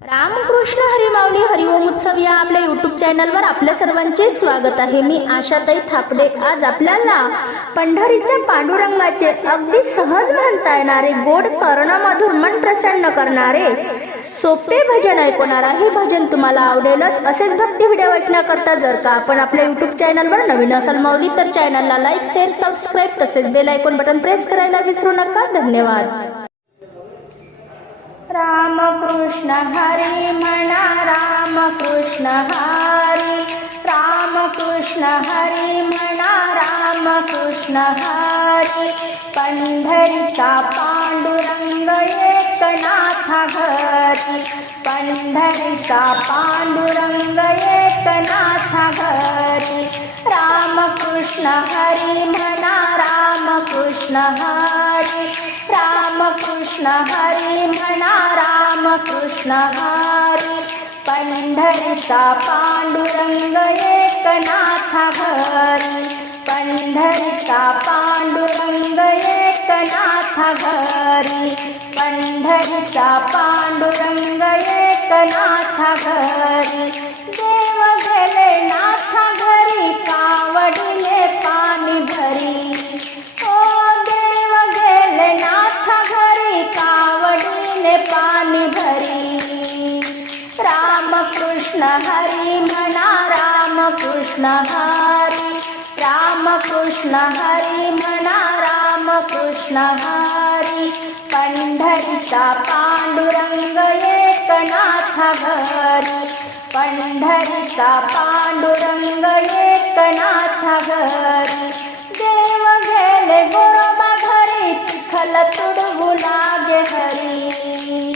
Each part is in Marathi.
रामकृष्ण हरिमावली हरिओम उत्सव या आपल्या युट्यूब चॅनलवर आपल्या सर्वांचे स्वागत आहे. मी आशाताई थापडे. आज आपल्याला पंढरीच्या पांडुरंगाचे अगदी सहज म्हणता येणारे गोड कर्णमधुर मन प्रसन्न करणारे सोपे भजन ऐकवणार हे भजन तुम्हाला आवडेलच. असेच भक्ती व्हिडिओ ऐकण्याकरता जर का आपण आपल्या युट्यूब चॅनलवर नवीन असाल माऊली तर चॅनलला लाईक शेअर सबस्क्राईब तसेच बेल आयकॉन बटन प्रेस करायला विसरू नका. धन्यवाद. राम कृष्ण हरी म्हणा रामकृष्ण हरी रामकृष्ण हरी म्हणा रामकृष्ण हरी। पंढरीचा पांडुरंग एकनाथा घरी पंढरीचा पांडुरंग एकनाथा घरी रामकृष्ण हरी म्हणा रामकृष्ण हरी। कृष्ण हरी म्हणा रामकृष्ण हरी. पंढरीचा पांडुरंग एकनाथ हरी. पंढरीचा पांडुरंग एकनाथ हरी. पंढरीचा पांडुरंग एकनाथ हरी. कृष्ण हरी रामकृष्ण हरी म्हणा रामकृष्ण हरी पंढरीचा पांडुरंग एकनाथ घरी पंढरीचा पांडुरंग एकनाथ घरी देव गेले गोरोबा घरी चिखल तुडवू लागे हरी.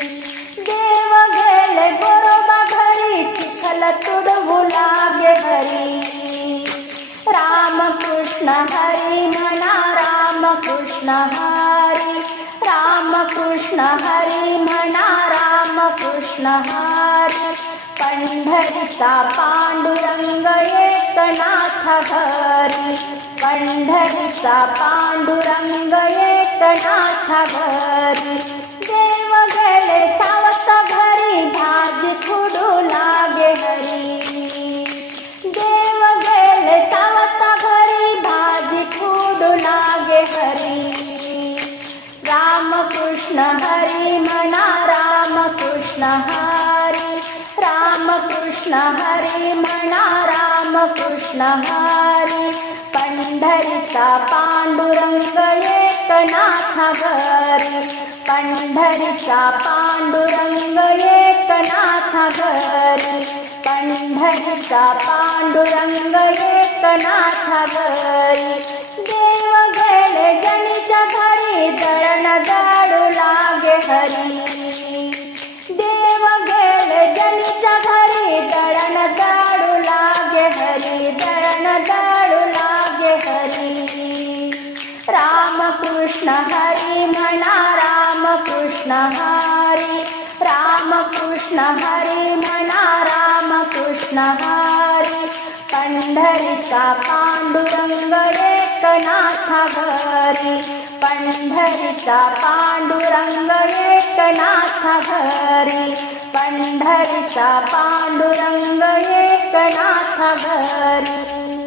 देव गेले गोरोबा घरी चिखल तुडवू रामकृष्ण हरि नम रामकृष्ण हरि। रामकृष्ण हरि कृष्ण रामकृष्ण हरि। पण्ढरिता पाण्डुरङ्गयेतनाथ हरि। पण्ढरिता पाण्डुरङ्गयेतनाथ हरि। लागे हरी. रामकृष्ण हरी म्हणा रामकृष्ण हरी. रामकृष्ण हरी म्हणा रामकृष्ण हरी. पंढरीचा पांडुरंग एकनाथ घरी पंढरीचा पांडुरंग एकनाथ घरी पंढरीचा पांडुरंग एकनाथ घरी रामकृष्ण हरी म्हणा रामकृष्ण हरी. रामकृष्ण हरी म्हणा रामकृष्ण हरी. पंढरीचा पांडुरंग एकनाथ घरी पंढरीचा पांडुरंग एकनाथ घरी पंढरीचा पांडुरंग एकनाथ घरी